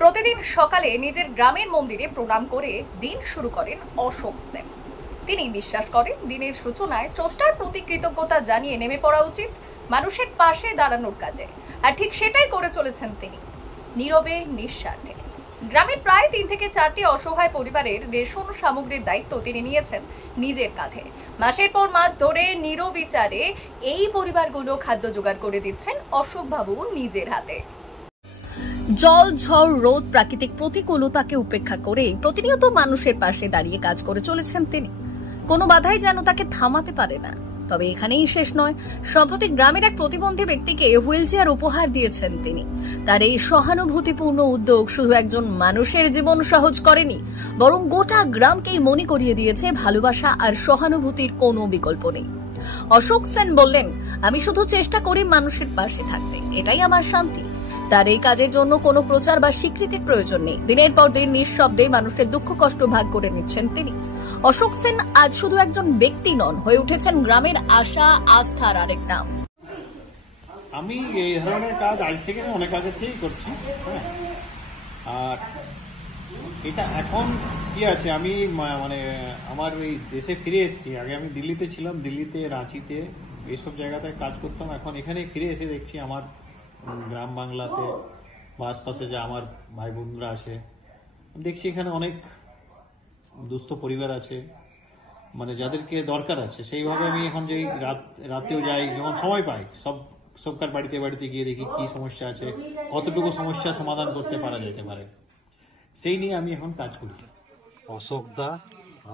প্রতিদিন সকালে নিজের গ্রামের মন্দিরে প্রণাম করে দিন শুরু করেন অশোক সেন। তিনি বিশ্বাস করেন দিনের সূচনায় স্রষ্টার প্রতি কৃতজ্ঞতা জানিয়ে নেমে পড়া উচিত মানুষের পাশে দাঁড়ানোর কাজে। আর ঠিক সেটাই করে চলেছেন তিনি, নীরবে নিঃস্বার্থে। গ্রামের প্রায় 3 থেকে 4টি অসহায় পরিবারের রেশন সামগ্রীর দায়িত্ব তিনি নিয়েছেন নিজের কাঁধে। মাসের পর মাস ধরে নিরবিচারে এই পরিবারগুলো খাদ্য জোগাড় করে দিচ্ছেন অশোক বাবু নিজের হাতে। জল, ঝড়, রোদ, প্রাকৃতিক প্রতিকূলতাকে উপেক্ষা করে প্রতিনিয়ত মানুষের পাশে দাঁড়িয়ে কাজ করে চলেছেন তিনি। কোনো বাধাই যেন তাকে থামাতে পারে না। তবে এখানেই শেষ নয়। সম্প্রতি গ্রামের এক প্রতিবন্ধী ব্যক্তিকে হুইলচেয়ার উপহার দিয়েছেন তিনি। তার এই সহানুভূতিপূর্ণ উদ্যোগ শুধু একজন মানুষের জীবন সহজ করেনি, বরং গোটা গ্রামকেই মনে করিয়ে দিয়েছে ভালোবাসা আর সহানুভূতির কোনো বিকল্প নেই। অশোক সেন বললেন, আমি শুধু চেষ্টা করি মানুষের পাশে থাকতে, এটাই আমার শান্তি। তার এই কাজের জন্য কোনো প্রচার বা স্বীকৃতির প্রয়োজন নেই। দিনের পর দিন নিঃশব্দে মানুষের দুঃখ কষ্ট ভাগ করে নিচ্ছেন তিনি। অশোক সেন আজ শুধু একজন ব্যক্তি নন, হয়ে উঠেছেন গ্রামের আশা, আস্থার আরেক নাম। আমি এই ধরনের কাজ আজ থেকে অনেক আগে থেকেই করছি। আর এটা এখন কি আছে, আমি মানে আমার ওই দেশে ফিরে এসেছি। আগে আমি দিল্লিতে ছিলাম, দিল্লিতে, রাঁচিতে, এইসব জায়গাতে কাজ করতাম। এখন এখানে ফিরে এসে দেখছি আমার গ্রাম বাংলাতে বা আশপাশে যা আমার ভাই বোনরা আছে, দেখছি এখানে অনেক দুস্থ পরিবার আছে, মানে যাদেরকে দরকার আছে। সেইভাবে আমি এখন যে রাতেও যাই, যখন সময় পাই, সবকার বাড়িতে বাড়িতে গিয়ে দেখি কি সমস্যা আছে, কতটুকু সমস্যা সমাধান করতে পারা যেতে পারে, সেই নিয়ে আমি এখন কাজ করি। অশোক দা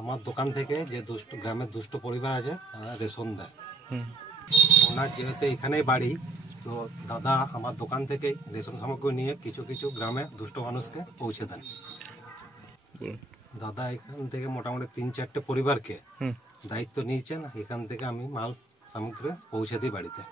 আমার দোকান থেকে যে গ্রামের দুষ্ট পরিবার আছে রেশন দেয়। ওনার যেহেতু এখানেই বাড়ি, তো দাদা আমার দোকান থেকেই রেশন সামগ্রী নিয়ে কিছু কিছু গ্রামে দুষ্ট মানুষকে পৌঁছে দেন। দাদা এখান থেকে মোটামুটি 3-4টে পরিবারকে দায়িত্ব নিয়েছেন। এখান থেকে আমি মাল সামগ্রী পৌঁছে দিই বাড়িতে।